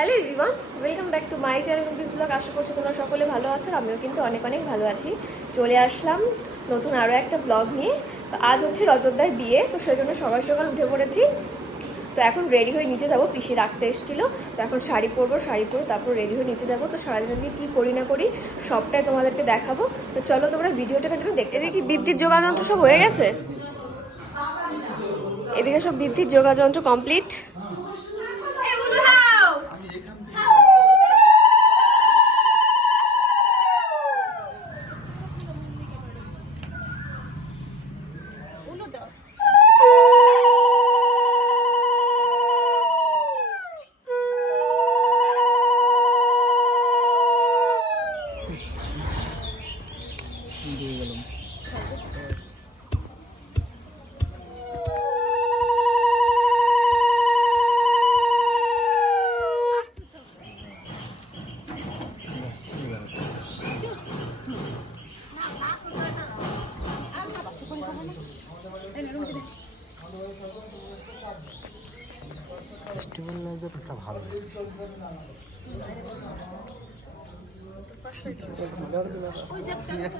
Hello everyone, welcome back to my channel cookies blog. আশা করছি তোমরা সকলে ভালো আছো আমিও কিন্তু অনেক অনেক ভালো আছি। চলে আসলাম নতুন আরও একটা ব্লগ নিয়ে। আজ হচ্ছে রজতদার বিয়ে, তো সেজন্য সকাল সকাল উঠে পড়েছি। তো এখন রেডি হয়ে নিচে যাব, পিসি রাখতে এসেছিল। তো এখন শাড়ি পরবো, শাড়ি পরে তারপর রেডি হয়ে নিচে যাব। তো সারাদিন আজকে কী করি না করি সবটাই তোমাদেরকে দেখাবো। তো চলো তোমরা ভিডিওটা কন্টিনিউ দেখতে দেখি বিদ্যুৎ যোগাযন্ত্র সব হয়ে গেছে? এদিকে সব বিদ্যুৎ যোগাযন্ত্র কমপ্লিট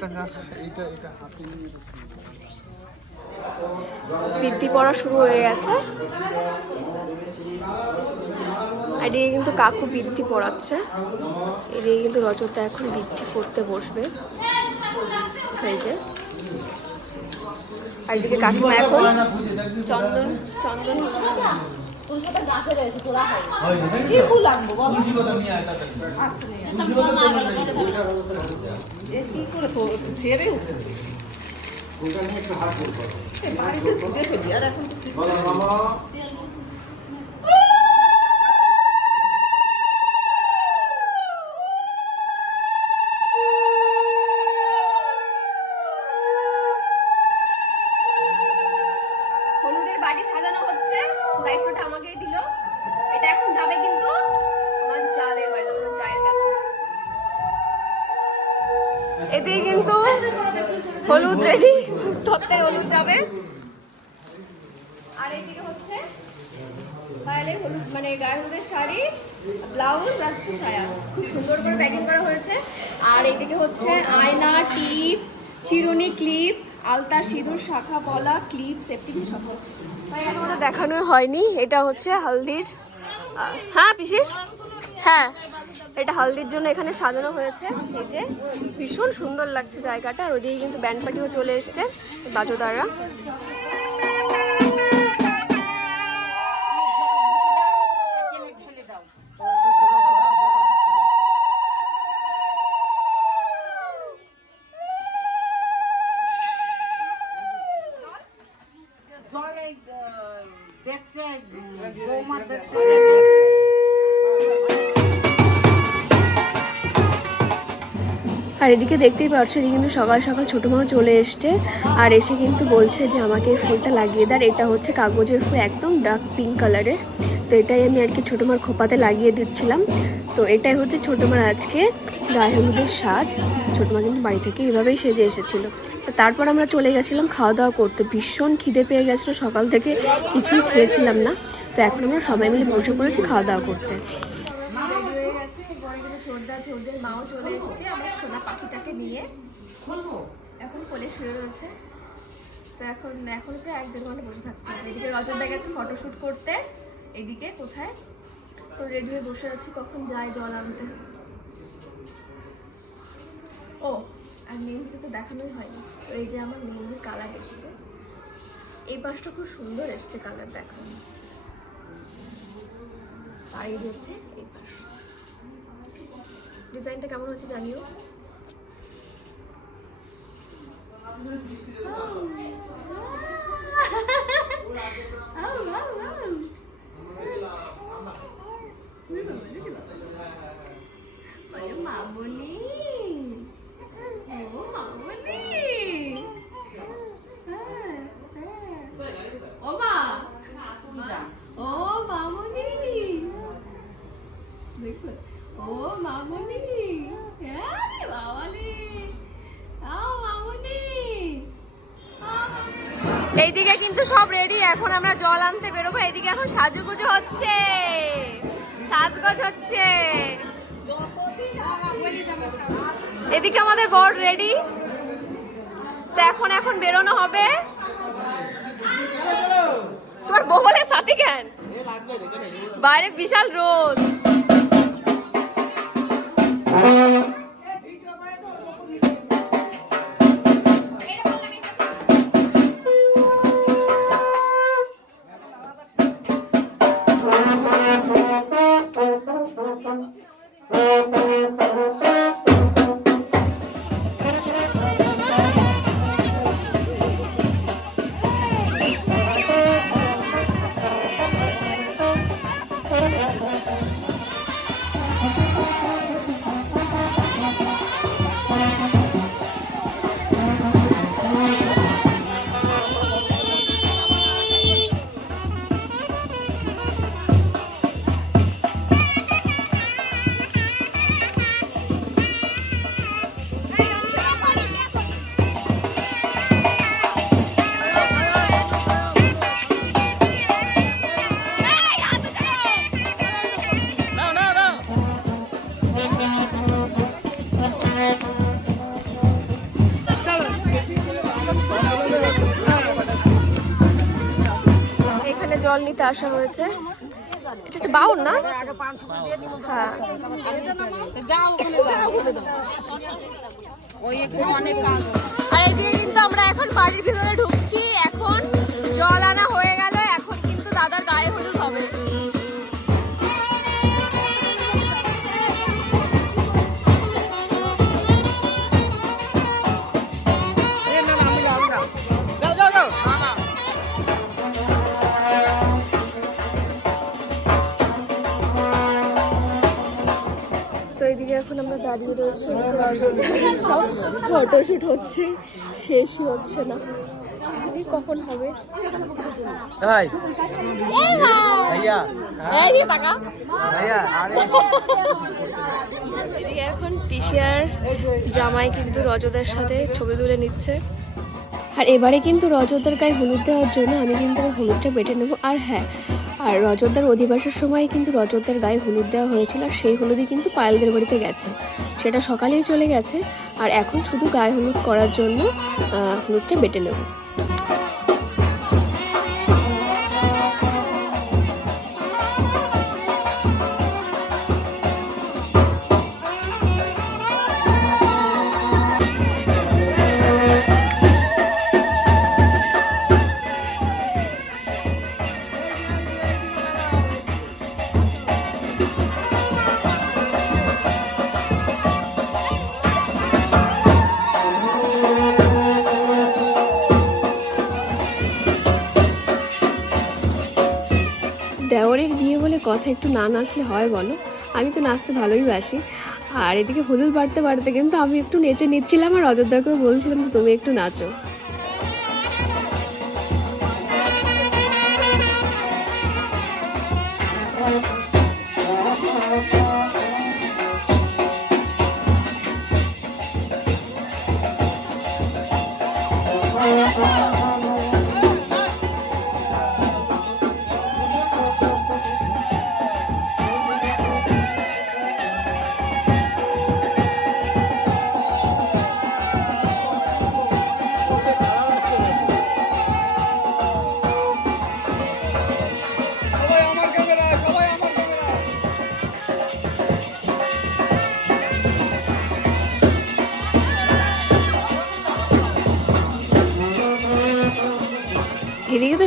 একটা গাছ এইটা এটা হাতে নিয়ে বৃদ্ধি পড়া শুরু হয়ে গেছে। আর এদিকে কিন্তু কাকু বৃদ্ধি পড়াচ্ছে। এদিকে কিন্তু রজতা এখন বৃদ্ধি করতে বসবে। এই যে। আর এদিকে কাকিমা এখন চন্দন চন্দন গাছে রয়েছে তোলা হয় কি করে ছেড়ে বাড়িতে এখন এদিকে কিন্তু? হলুদ রেডি তত্ত্বের হলুদ যাবে। আর এদিকে হচ্ছে হলুদ মানে গায়ে হলুদের শাড়ি, ব্লাউজ আর হচ্ছে সায়া। খুব সুন্দর করে প্যাকিং করা হয়েছে। আর এদিকে হচ্ছে আয়না, টিপ, চিরুনি ক্লিপ, আলতা, সিঁদুর, শাখা পলা ক্লিপ, সেফটি সব হচ্ছে দেখানো হয়নি। এটা হচ্ছে হালদির হ্যাঁ পিসি? হ্যাঁ। এটা হালদির জন্য এখানে সাজানো হয়েছে। এই যে, ভীষণ সুন্দর লাগছে জায়গাটা। আর ওদিকে কিন্তু ব্যান্ড পার্টিও চলে এসছে বাজোদাররা এদিকে দেখতেই পাচ্ছ এদিকে কিন্তু সকাল সকাল ছোটো মাও চলে এসছে আর এসে কিন্তু বলছে যে আমাকে এই ফুলটা লাগিয়ে দেন এটা হচ্ছে কাগজের ফুল, একদম ডার্ক পিঙ্ক কালারের তো এটাই আমি আর কি ছোটো মার খোপাতে লাগিয়ে দিচ্ছিলাম। তো এটাই হচ্ছে ছোটো মার আজকে গায়ে হলুদের সাজ। ছোটো মা কিন্তু বাড়ি থেকে এভাবেই সেজে এসেছিল। তো তারপর আমরা চলে গেছিলাম খাওয়া দাওয়া করতে। ভীষণ খিদে পেয়ে গেছিল, সকাল থেকে কিছুই খেয়েছিলাম না। তো এখন আমরা সবাই মিলে বসে পড়েছি খাওয়া দাওয়া করতে রেডি হয়ে গেছে এরপরে কিন্তু ছোটদা ছোটদের মাও চলে এসছে আমার সোনা পাখিটাকে নিয়ে। এখন কোলে শুয়ে রয়েছে। তো এখন এখন প্রায় এক দেড় ঘণ্টা বসে থাকতে হবে। এদিকে রজতদা গেছে ফটোশ্যুট করতে। এদিকে কোথায়? তো রেডি হয়ে বসে আছি কখন যায় জল আনতে। ও আর মেহেন্দিটা তো দেখানোই হয়নি। তো এই যে আমার মেহেন্দির কালার এসেছে। এই পাশটা খুব সুন্দর এসছে কালার দেখানো। আর এই হচ্ছে ডিজাইনটা কেমন হচ্ছে জানিও? মামনি ও মামনি হ্যাঁ, হ্যাঁ। ও মা ও মামনি দেখছ ও মামনি আরে বাবালে আও মামনি এইদিকে কিন্তু সব রেডি এখন আমরা জল আনতে বেরোবো। এইদিকে এখন সাজুগুজু হচ্ছে। সাজগোজ হচ্ছে। এদিকে আমাদের বর রেডি তো এখন এখন বেরোনো হবে। তোমার বগলের সাথে কেন? বাইরে বিশাল রোদ। আসা হয়েছে এটা একটা বাউন না? হ্যাঁ। যাও ওখানে যাও ওই এখানে অনেক আর এদিকে কিন্তু আমরা এখন বাড়ির ভিতরে ঢুকছি দাঁড়িয়ে রয়েছি। সব ফটোশুট হচ্ছে শেষই হচ্ছে না। জানি কখন হবে? ভাই। ভাইয়া ভাইয়া আরে। এদিকে এখন পিসিয়ার জামাই কিন্তু রজদের সাথে ছবি তুলে নিচ্ছে। আর এবারে কিন্তু রজতদার গায়ে হলুদ দেওয়ার জন্য আমি কিন্তু আমার হলুদটা বেটে নেব। আর হ্যাঁ আর রজতদার অধিবাসের সময় কিন্তু রজতদার গায়ে হলুদ দেওয়া হয়েছিল আর সেই হলুদই কিন্তু পায়েলদের বাড়িতে গেছে। সেটা সকালেই চলে গেছে আর এখন শুধু গায়ে হলুদ করার জন্য হলুদটা বেটে নেব। দেওরের বিয়ে বলে কথা একটু না নাচলে হয় বলো? আমি তো নাচতে ভালোই বাসি। আর এদিকে হলুদ বাড়তে বাড়তে কিন্তু আমি একটু নেচে নিচ্ছিলাম আর অযোধ্যাকেও বলছিলাম যে তুমি একটু নাচো।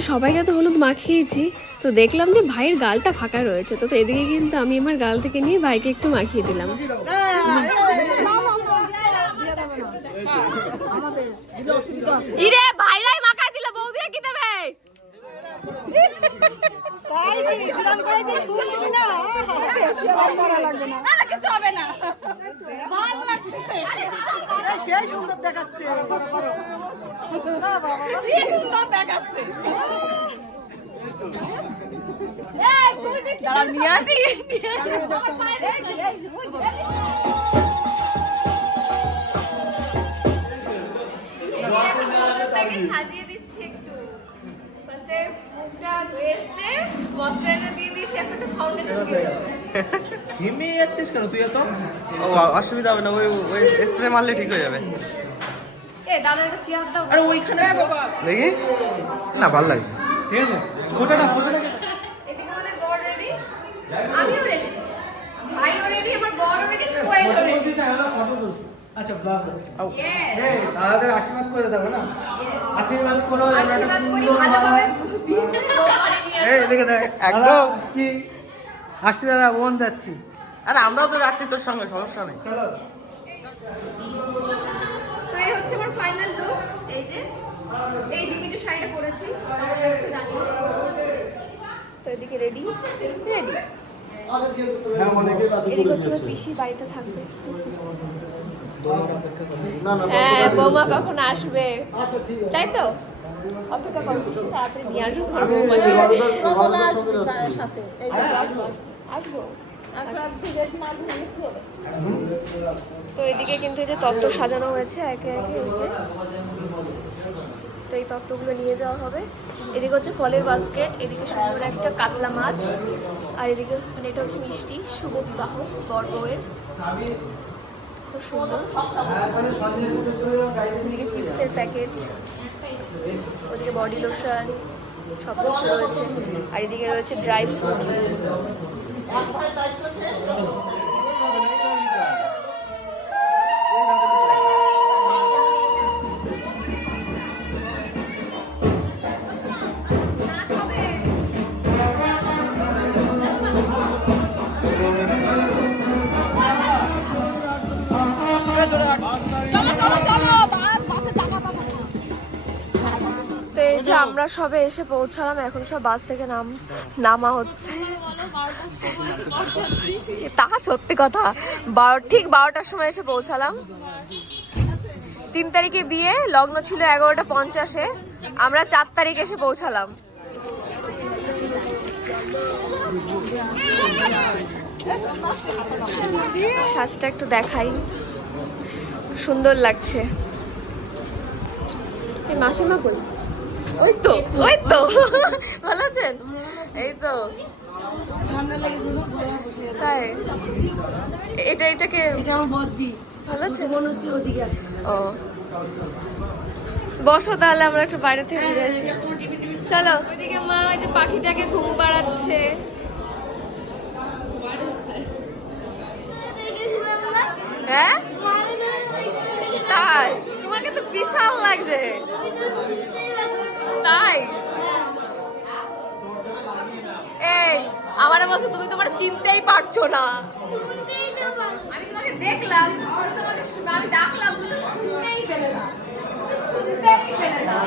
সবাইকে তো হলুদ মাখিয়েছি তো দেখলাম যে ভাইয়ের গালটা ফাঁকা রয়েছে তো তো এদিকে কিন্তু আমি আমার গাল থেকে নিয়ে ভাইকে একটু মাখিয়ে দিলাম। ইরে ভাইরাই মাখাই দিল বৌদিরা কি দেবে না, কিছু হবে সেই সুন্দর দেখাচ্ছে? দাঁড়াও, নিয়ে আসি, সাজিয়ে দিচ্ছি একটু ফার্স্টে মুখটা ধুয়ে এসছে মশলাটা দিয়ে দিয়েছি এখন একটু ফাউন্ডেশন দিয়ে দেবো যাচ্ছিস কেন তুই এত? অসুবিধা হবে না ওই ওই স্প্রে মারলে ঠিক হয়ে যাবে। এ দাদা একটা চেয়ার দাও। আরে ওইখানে বাবা। দেখি? না ভালো লাগছে। ঠিক আছে ফোটাটা ফোটাটা এদিকে আমাদের আমিও রেডি ভাইও রেডি আমার বড়ও রেডি ফটো রেডি না হলো ফটো তুলছিস আচ্ছা ব্লগ করছিস এই দাদাদের আশীর্বাদ করে দেবো না? আশীর্বাদ করো একটা সুন্দর ভালোভাবে। বিয়েটা করে এই দেখে দেখ একদম। কি আসছি দাদা বোন যাচ্ছি আরে আমরাও তো যাচ্ছি তোর সঙ্গে সমস্যা নেই চলো তো এই হচ্ছে আমার ফাইনাল লুক এই যে এই যে শাড়িটা পরেছি তো এদিকে রেডি রেডি এদিকে হচ্ছে আমার পিসি বাড়িতে থাকবে হ্যাঁ বৌমা কখন আসবে তাই তো অপেক্ষা করো তাড়াতাড়ি নিয়ে আসব বৌমাকে সাথে মানে খেয়ে তো এদিকে কিন্তু এই যে তত্ত্ব সাজানো হয়েছে একে একে এই যে। তো এই তত্ত্বগুলো নিয়ে যাওয়া হবে। এদিকে হচ্ছে ফলের বাস্কেট এদিকে সুন্দর একটা কাতলা মাছ আর এদিকে মানে এটা হচ্ছে মিষ্টি শুভ বিবাহ বর খুব সুন্দর। এদিকে চিপসের প্যাকেট ওদিকে বডি লোশন সব কিছু রয়েছে। আর এদিকে রয়েছে ড্রাই ফ্রুটস। তো আমরা সবে এসে পৌঁছালাম, এখন সব বাস থেকে নাম, নামা হচ্ছে। তা সত্যি কথা। বারো, ঠিক বারোটার সময় এসে পৌঁছালাম। তিন তারিখে বিয়ে, লগ্ন ছিল এগারোটা পঞ্চাশে। আমরা চার তারিখ এসে পৌঁছালাম। সাজটা একটু দেখাই। সুন্দর লাগছে। এই মাসিমা কই? ওই তো ওই তো। ভালো আছেন? এই তো। তাই? এটা এটাকে ভালো আছে মনে হচ্ছে ওদিকে আছে। ও। বসো তাহলে আমরা একটু বাইরে থেকে ঘুরে আসি। চলো। ওইদিকে মা ওই যে পাখিটাকে ঘুম পাড়াচ্ছে। হ্যাঁ? তাই? তোমাকে তো বিশাল লাগছে। তাই? এই আমার বলছো তুমি তোমার চিনতেই পারছ না। আমি তোমাকে দেখলাম আমি তোমাকে আমি ডাকলাম তুমি তো শুনতেই পেলে না। শুনতেই পেলে না।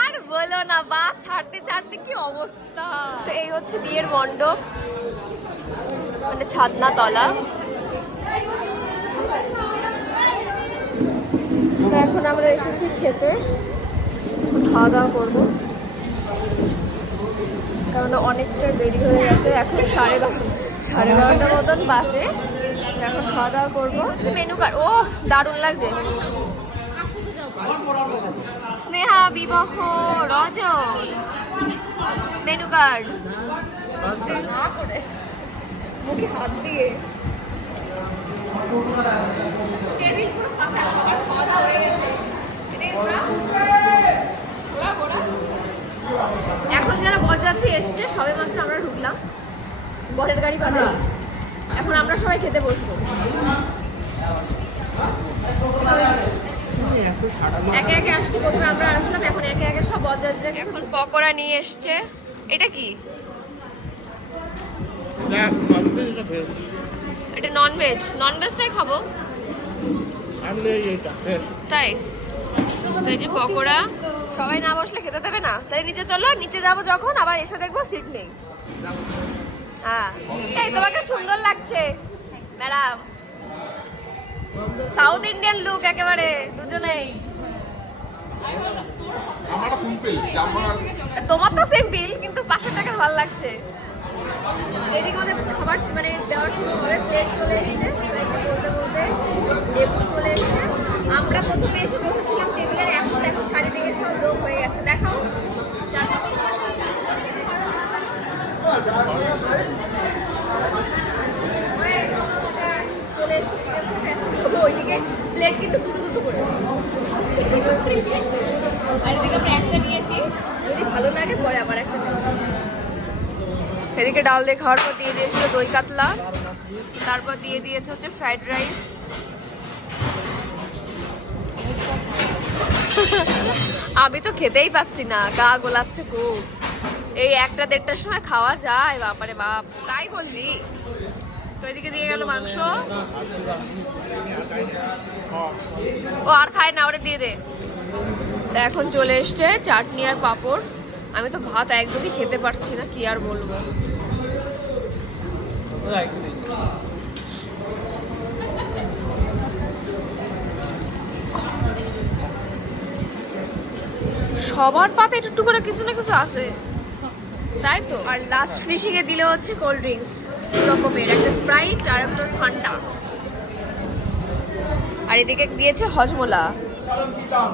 আর বলো না বা ছাড়তে ছাড়তে কি অবস্থা? তো এই হচ্ছে বিয়ের মণ্ডপ মানে ছাদনা তলা এখন আমরা এসেছি খেতে। খাওয়া দাওয়া করব। কারণ অনেকটা দেরি হয়ে গেছে এখন সাড়ে সাড়ে বারোটার মতন বাজে। এখন খাওয়া দাওয়া করব মেনু কার্ড ও দারুণ লাগছে। স্নেহা বিবাহ রজন। মেনু কার্ড মুখে হাত দিয়ে। টেবিল পুরো ফাঁকা সবার খাওয়া দাওয়া হয়ে গেছে। এদিকে ঘোরা। ঘোরা, ঘোরা। এখন যারা বরযাত্রী এসছে সবে মাত্র আমরা ঢুকলাম। বরের গাড়ি পাবে। এখন আমরা সবাই খেতে বসবো। একে একে আসছি প্রথমে আমরা আসলাম এখন একে একে সব বরযাত্রী এখন পকোড়া নিয়ে এসছে। এটা কি? এটা নন ভেজ নন ভেজটাই খাব। তাই। তো এই যে পকোড়া। সবাই না বসলে খেতে দেবে না। তাই নিচে চলো নিচে যাব যখন আবার এসে দেখব সিট নেই। হ্যাঁ। এই তোমাকে সুন্দর লাগছে। ম্যাডাম। সাউথ ইন্ডিয়ান লুক একেবারে দুজনেই। তোমার তো সিম্পল কিন্তু পাশেরটাকে ভালো লাগছে। এদিকে আমাদের খাবার মানে দেওয়া শুরু হবে প্লেট চলে এসেছে বলতে বলতে লেবু চলে এসেছে। আমরা প্রথমে এসে বসেছিলাম টেবিলের, এখন দেখো চারিদিকে সব লোক হয়ে গেছে। দেখাও। চলে এসেছি ঠিক আছে এখন ওইদিকে। প্লেট কিন্তু দুটো দুটো করে। আর এদিকে নিয়েছি। যদি ভালো লাগে পরে আবার একটা। এদিকে ডাল দিয়ে খাওয়ার পর দিয়ে দিয়েছিল দই কাতলা। তারপর দিয়ে দিয়েছে হচ্ছে ফ্রাইড রাইস আমি তো খেতেই পাচ্ছি না, গা গোলাচ্ছে খুব। এই একটা দেড়টার সময় খাওয়া যায়, বাপারে বাপ, তাই বললি। তো এদিকে দিয়ে গেল মাংস। ও আর খায় না ওটা দিয়ে দে। এখন চলে এসছে চাটনি আর পাঁপড়। আমি তো ভাত একদমই খেতে পারছি না, কি আর বলব। সবার পাতে একটু করে কিছু না কিছু আছে। তাই তো? আর লাস্ট ফিনিশিং এ দিলে হচ্ছে কোল্ড ড্রিঙ্কস রকমের একটা স্প্রাইট আর একটা ফান্টা আর এদিকে দিয়েছে হজমোলা।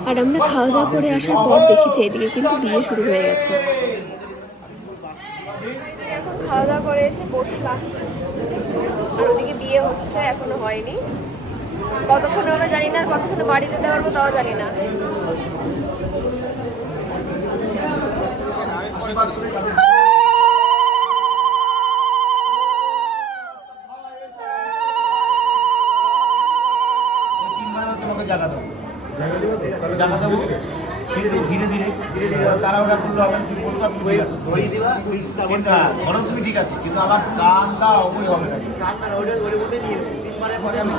আর আমরা খাওয়া দাওয়া করে আসার পর দেখেছি এদিকে কিন্তু বিয়ে শুরু হয়ে গেছে। এখন খাওয়া দাওয়া করে এসে বসলাম আর ওদিকে বিয়ে হচ্ছে এখনও হয়নি কতক্ষণ আমরা জানি না আর কতক্ষণে বাড়ি যেতে পারব তাও জানি না জায়গা দেবো ধীরে ধীরে ধীরে ধীরে ধীরে দিবা কিন্তু হ্যাঁ, ধরো তুমি ঠিক আছে কিন্তু আমার গানটা ওই হবে না ওটা মধ্যে নিয়ে পরে আমি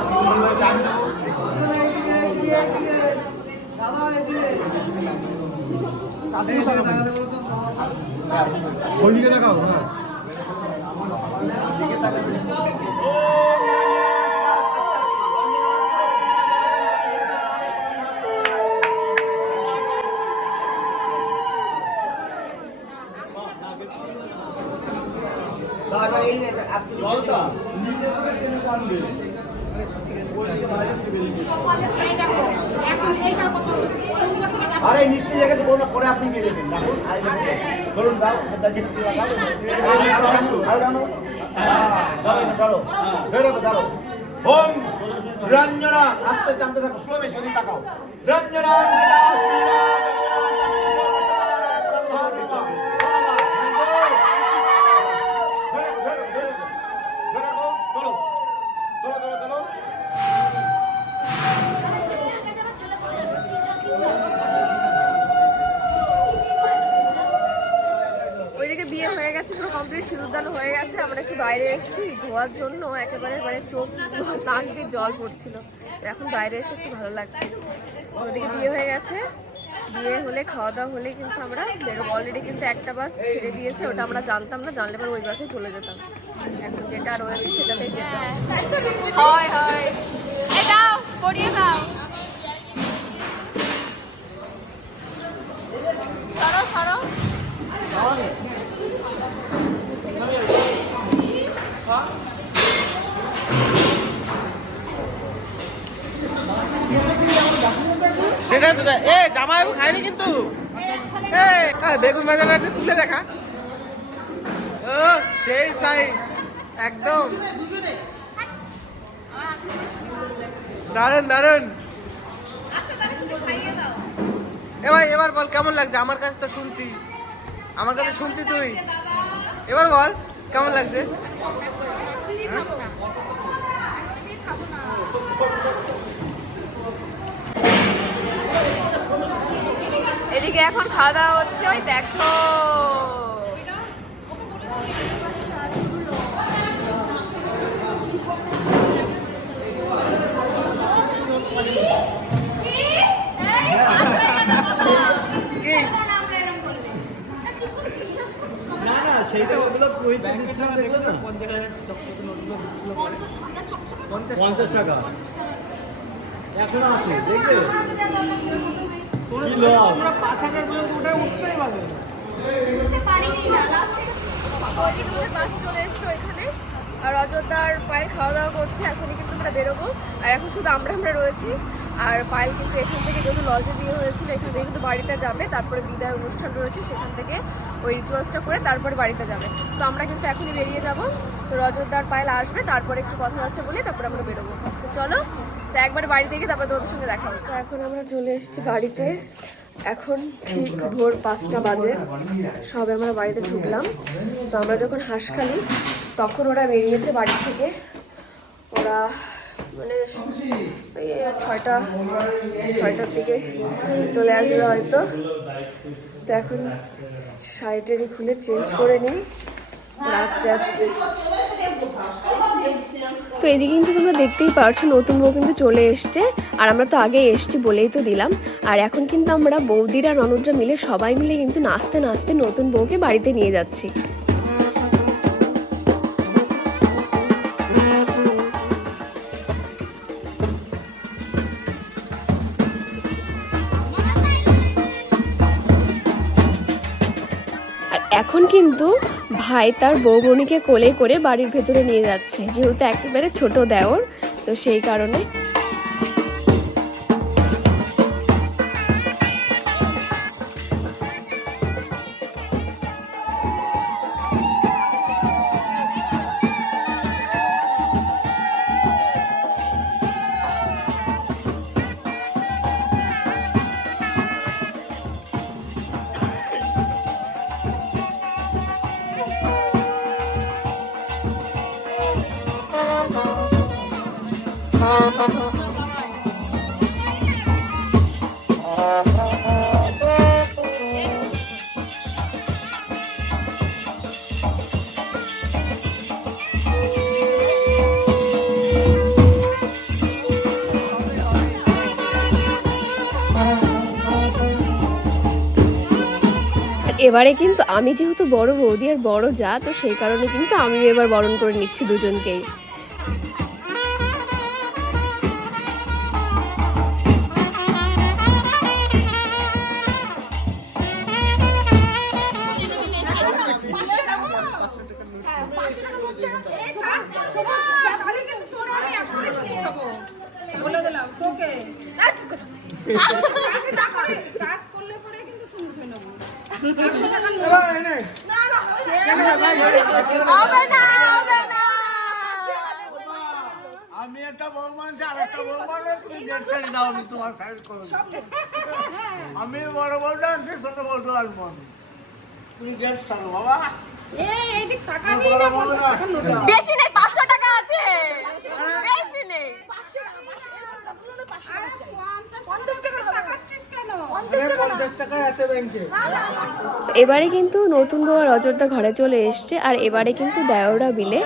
হোলিকে দেখাও হ্যাঁ। আপনি দিয়ে দেবেন বলুন দাও দাও। ধরো ধরো ওম, রঞ্জনা, আস্তে জানতে থাকো স্লো বেশি তাকাও। রঞ্জনা কমপ্লিট হয়ে গেছে, আমরা একটু বাইরে এসেছি, ধোয়ার জন্য একেবারে মানে চোখ নাক দিয়ে জল পড়ছিল। এখন বাইরে এসে একটু ভালো লাগছে। ওদিকে বিয়ে হয়ে গেছে, বিয়ে হলে, খাওয়া দাওয়া হলে কিন্তু আমরা অলরেডি কিন্তু একটা বাস ছেড়ে দিয়েছে, ওটা আমরা জানতাম না, জানলে পরে ওই বাসে চলে যেতাম। এখন যেটা রয়েছে সেটাতেই যেতাম হয় হয়। পড়িয়ে দাও। এ বেগুন তুলে দেখা। ও, সেই সাই, একদম। এবার বল, কেমন লাগছে? আমার কাছে তো শুনছি। আমার কাছে শুনছি তুই। এবার বল, কেমন লাগছে? এদিকে এখন খাওয়া দাওয়া হচ্ছে ওই দেখো। না না সেইটা ওগুলো ওইটা দিচ্ছিল না দেখো না? পঞ্চাশ হাজার পঞ্চাশ টাকা। এখন আছে লস চলে এসছো এখানে আর অযোধ্যার পায়ে খাওয়া দাওয়া করছে, এখনই কিন্তু আমরা বেরোবো। আর এখন শুধু আমরা আমরা রয়েছি। আর পায়েল কিন্তু এখান থেকে যেহেতু লজে দিয়ে হয়েছিল, এখান থেকে কিন্তু বাড়িতে যাবে। তারপরে বিদায় অনুষ্ঠান রয়েছে সেখান থেকে। ওই রিচুয়ালসটা করে তারপরে বাড়িতে যাবে। তো আমরা কিন্তু এখনই বেরিয়ে যাব। তো রজতদার পায়েল আসবে, তারপরে একটু কথা কথাবার্তা বলি তারপরে আমরা বেরোবো। তো চলো, তো একবার বাড়িতে গিয়ে তারপরে তোমাদের সঙ্গে দেখা হচ্ছে এখন আমরা চলে এসেছি বাড়িতে। এখন ঠিক ভোর পাঁচটা বাজে। সবে আমরা বাড়িতে ঢুকলাম। তো আমরা যখন হাঁসখালি তখন ওরা বেরিয়েছে বাড়ি থেকে। ওরা মানে ছয়টা, ছয়টার দিকে চলে আসবে হয়তো। তো এখন শাড়িটারি খুলে চেঞ্জ করে নিই। আস্তে আস্তে। তো এদিকে কিন্তু তোমরা দেখতেই পারছ, নতুন বউ কিন্তু চলে এসছে। আর আমরা তো আগে এসছি বলেই তো দিলাম। আর এখন কিন্তু আমরা বৌদিরা ননদরা মিলে সবাই মিলে কিন্তু নাচতে নাচতে নতুন বউকে বাড়িতে নিয়ে যাচ্ছি। কিন্তু ভাই তার বোনিকে কোলে করে বাড়ির ভেতরে নিয়ে যাচ্ছে। যেহেতু একেবারে ছোট দেওর, তো সেই কারণে এবারে কিন্তু আমি যেহেতু বড় বৌদি আর বড় যা তো সেই কারণে কিন্তু আমি এবার বরণ করে নিচ্ছি দুজনকেই। আমি একটা বড় মানুষ আর একটা মানুষ তুমি দাও, আমি তোমার সাইড করো আমি বড় বড় আনছি ছোট বড় আসব বেশি নেই পাঁচশো টাকা আছে। বেশি নেই। এবারে কিন্তু নতুন বউ আর অযোধ্যা ঘরে চলে এসছে আর এবারে কিন্তু দেওরা মিলে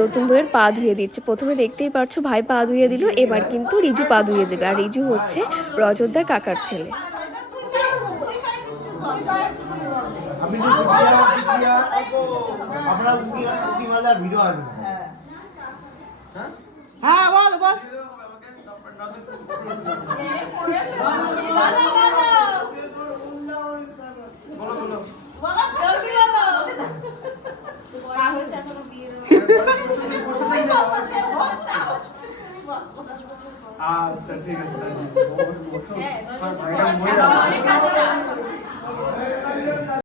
নতুন বউয়ের পা ধুয়ে দিচ্ছে। প্রথমে দেখতেই পারছ ভাই পা ধুয়ে দিল এবার কিন্তু রিজু পা ধুয়ে দেবে। আর রিজু হচ্ছে রজতদার কাকার ছেলে। আমি আমরা উকি উকি ভিডিও হ্যাঁ। বল বল। আচ্ছা ঠিক আছে।